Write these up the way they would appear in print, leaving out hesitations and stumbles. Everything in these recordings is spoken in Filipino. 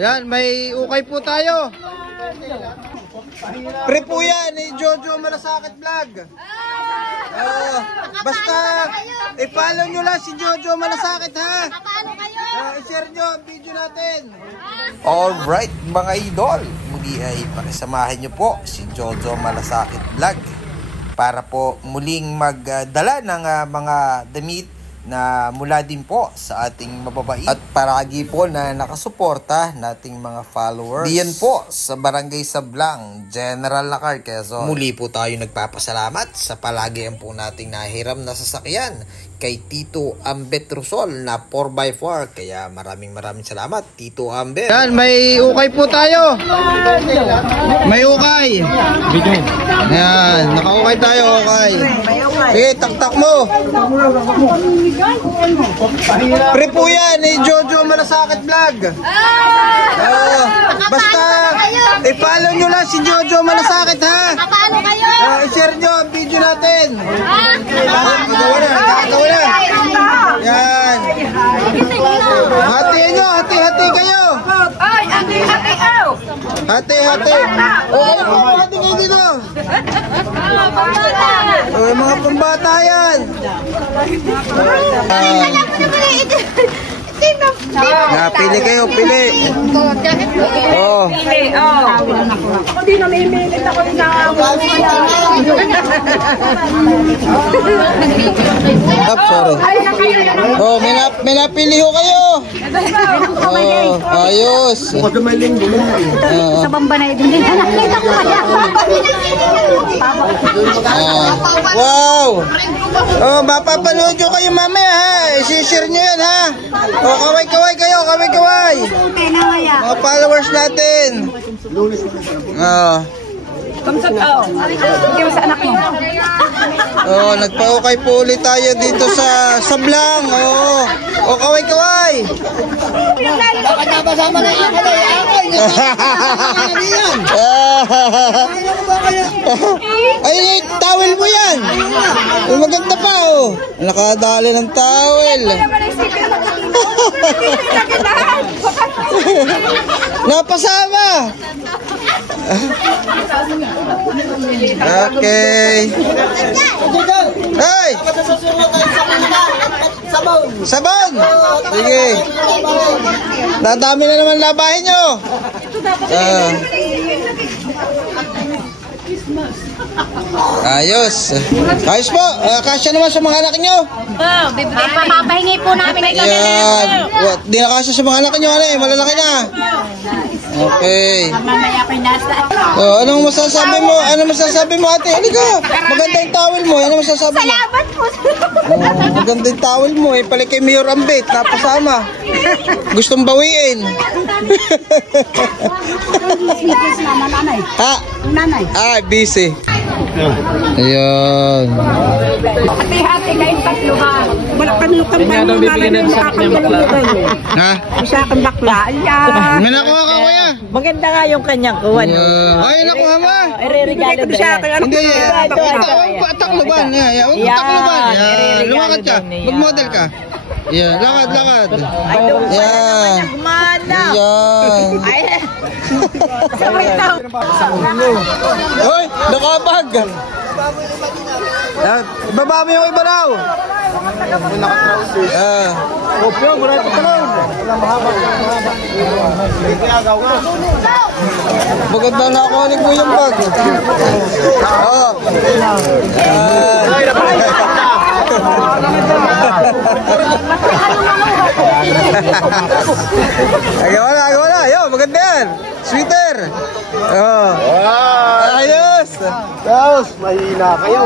Yan, may ukay po tayo. Pre po yan, ni Jojo Malasakit Vlog. Basta, i-follow nyo lang si Jojo Malasakit ha. I-share nyo ang video natin. Alright mga idol, muli ay pakisamahin nyo po si Jojo Malasakit Vlog para po muling magdala ng mga damit na mula din po sa ating mababait at paragi po na nakasuporta nating mga followers. Diyan po sa Barangay Sablang, General Lacar, Quezon. Muli po tayo nagpapasalamat sa palagayan po nating nahiram na sasakyan kay Tito Ambet Rusol na 4x4. Kaya maraming salamat Tito Ambet. Yan, may ukay po tayo. May ukay. Yan, nakaukay tayo, ukay. Sige, taktak mo. Pre po yan, ni Jojo Malasakit Vlog. Basta, i-follow nyo lang si Jojo Malasakit ha. I-share nyo ang video natin. Gagawa na. Yan. Hati nyo, hati-hati kayo. Ay, hati-hati aw. Hati-hati. Okay po, hati kayo dito. Mga pambata yan. Pili kayo, pili. Oh. Ako din namimilit ako din na. Sorry. Oh, may napili ho kayo. Oh, ayos. Sa Bambanay din. Nakita ko kaya. Wow. Oh, mapapanood nyo kayo mamaya ha. I-share nyo yan ha. Oh, kaway-kaway kayo, kaway-kaway. Mga followers natin. Kamsat aw. Hindi mo sa anak mo. Oh, nagpa-ukay po ulit tayo dito sa Sablang. Oh, oh, kaway-kaway. Kasama na yung ay, towel mo yan. Maganda pa oh. Nakadali ng towel. Napasama. Okay. Hey! Sabon! Sige. Dadami na naman labahin nyo. Ayos. Ayos po. Kasya naman sa mga anak nyo. Papapahingi po namin. Yan. Di na kasya sa mga anak nyo. Malalaki na. Okay. Oh, anong masasabi mo? Ano masasabi mo, ate? Halika. Maganda yung towel mo. Ano masasabi mo? Salamat po. Maganda yung towel mo. Pali kay Mayor Ambet. Napasama. Gustong bawiin. Ha? Nanay. Busy. Ayan. Hati-hati kayong tatlo ha. Wala kami yung kampanya na namin makakalimutan. Ha? Isa kang bakla. Ayan. May nakuha ka kuya. Maganda nga yung kanyang kuwan. Ay, nakuha mo. Ireregalo na yan. Hindi. Takloban. Takloban. Lumakad ka. Mag-model ka. Yan. Lakad. Yan. Yan. Hoy, nakabag. Baba mo yung iba raw. Maganda na ako ni Kuya yung bag. Agawa na. Yo, maganda yan. Sweater. Ayos. Tapos, mahina kayo.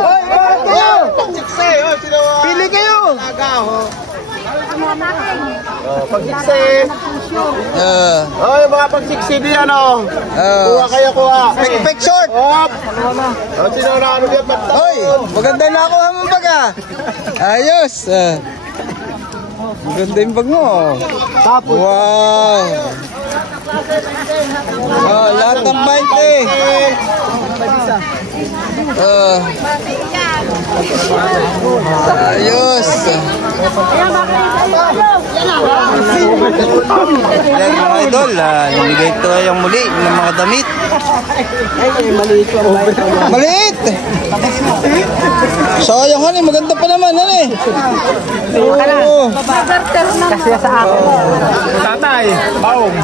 Pili kayo. Pagsiksi. Yung mga pagsiksi diyan Kuha kayo, kuha. Pek short. Sino na ano diyan magtao? Hoy, maganda na ako ang baga. Ayos. Maganda yung bag mo. Wow. Lahat ng 20. Ayos. Yan mga idol, namigay ito yung muli ng mga damit. Maliit! Sayang han eh, maganda pa naman han eh. Oo. Kasi sa ako. Tatay, baong.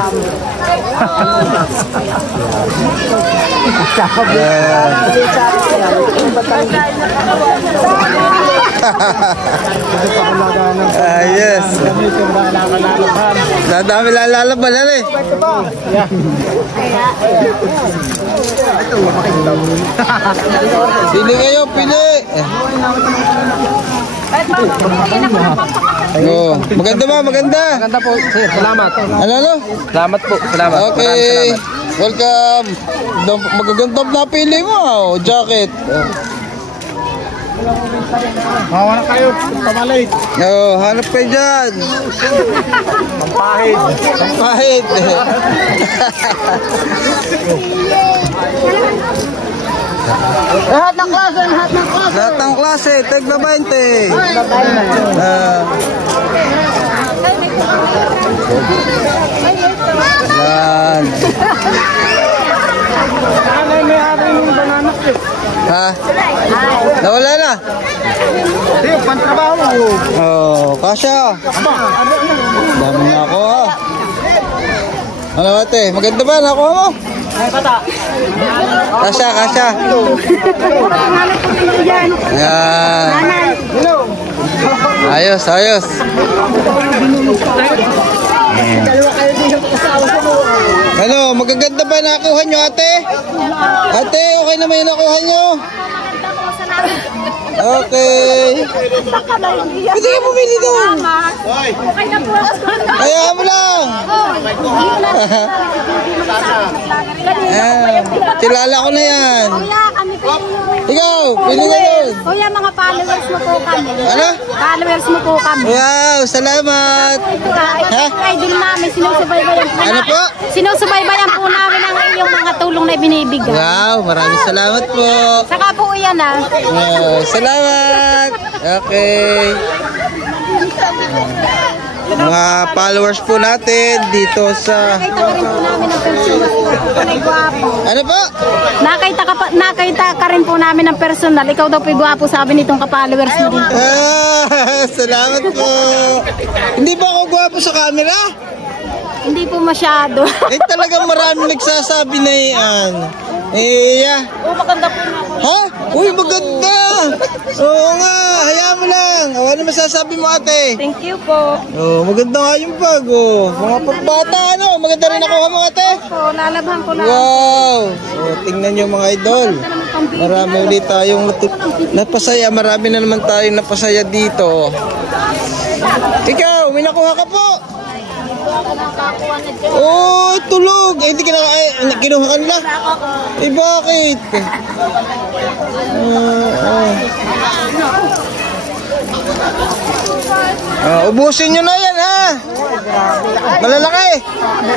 Yes. Dadami lalaban han eh. Pili kayo, pili. Oh, maganda ba? Maganda. Maganda po, sir. Salamat. Ano? Salamat po. Salamat. Okay. Welcome. Magagandang napili mo. Oh, jacket. Hawa na kayo. Pamalay. Oh, hanap kayo dyan. Pampahid. Pampahid. Lahat ng klase, lahat ng klase. Lahat ng klase, tigba 20. Yan. Ano may ari ng banana cake? Ha? Nawala na? Hindi, pantrabaho mo. Oh, kasya. Dami na ako ha. Ano ate? Maganda ba? Nakuha mo? Kasya, kasya. Yan. Ayos, ayos. Ano, magaganda ba nakuha nyo ate? Ate, okay naman yung nakuha nyo? Okay. Pwede ka pumili doon. Okay na po. Kaya mo lang. Kilala ko na yan. Kuya, kami po. Ikaw, pili ka doon. Kuya, mga followers mo po kami. Ano? Followers mo po kami. Wow, salamat. Ha? Idol namin, sinusubaybayan po. Ano po? Sinusubaybayan po namin ang iyong mga tulong na binibigay. Wow, maraming salamat po. Saka po yan ah. Wow, salamat. Okay. Mga followers po natin dito sa... Nakita ka rin po namin ng personal. Tunay gwapo. Ano po? Nakita ka rin po namin ng personal. Ikaw daw po gwapo, sabi nitong ka-followers mo dito. Salamat po. Hindi ba ako gwapo sa camera? Hindi po masyado. Eh talagang maraming nagsasabi na yan. Yeah. Oh, maganda po na ako. Ha? Uy, maganda. Oo nga, hayaan mo lang. Ano masasabi mo ate? Thank you po. Oh, maganda nga yung bag oh. Mga pambata ano, maganda rin nakuha mo ate. Po, lalabhan ko lang. Wow. Oh, tingnan niyo mga idol. Marami ulit tayong napasaya. Marami na naman tayong napasaya dito. Ikaw, may nakuha ka po. Oh, tulog. Eh, hindi ka na kinuha ka nila. Eh, bakit? Ubusin nyo na yan, ha? Malalaki.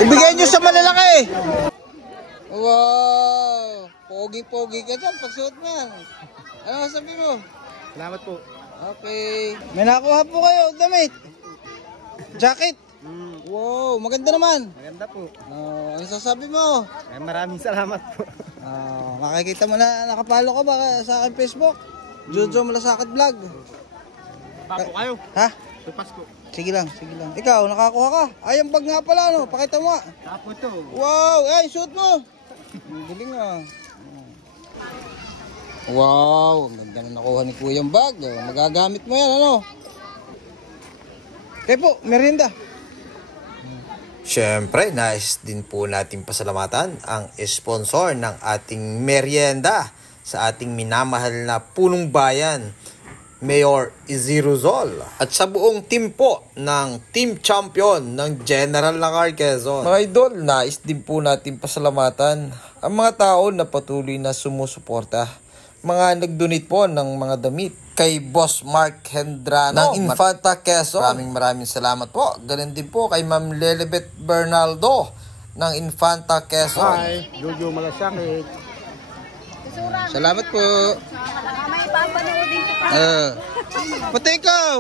Ibigay nyo sa malalaki. Wow. Pogi-pogi ka dyan. Pagsuot mo yan. Ano sabi mo? Salamat po. Okay. May nakuha po kayo. Damit. Jacket. Wow, maganda naman. Maganda po. Ano sasabi mo? Maraming salamat po. Makikita mo na nakapalo ka ba sa aking Facebook? Jojo Malasakit Vlog. Papo kayo. Ha? Tupas ko. Sige lang, sige lang. Ikaw, nakakuha ka. Ay, ang bag nga pala, no? Pakita mo nga. Tapo to. Wow, ay, shoot mo. Ang galing ah. Wow, ang ganda na nakuha ni Kuya yung bag. Magagamit mo yan, ano? Kaya po, merienda. Siyempre, nais din po natin pasalamatan ang sponsor ng ating merienda sa ating minamahal na punong bayan, Mayor Izzy Ruzol. At sa buong team po ng team champion ng General Langar Quezon. Mga idol, nais din po natin pasalamatan ang mga tao na patuloy na sumusuporta. Mga nag-donate po ng mga damit kay Boss Mark Hendrano ng Infanta Quezon. Maraming salamat po. Ganun din po kay Ma'am Lelibet Bernaldo ng Infanta Quezon. Hi, Jojo Malasakit. Salamat po. May papanoodin ko pa. Pati ikaw.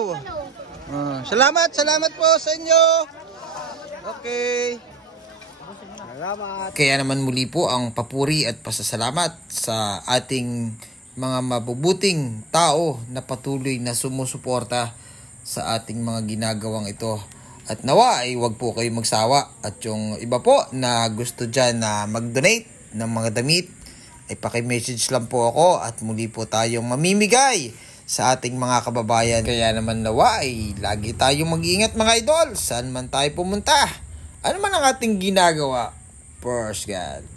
Salamat po sa inyo. Okay. Salamat. Kaya naman muli po ang papuri at pasasalamat sa ating mga mabubuting tao na patuloy na sumusuporta sa ating mga ginagawang ito. At nawa ay huwag po kayo magsawa. At yung iba po na gusto dyan na mag-donate ng mga damit, ay paki-message lang po ako at muli po tayong mamimigay sa ating mga kababayan. Kaya naman nawa ay lagi tayong mag-iingat mga idol. Saan man tayo pumunta, ano man ang ating ginagawa, first God.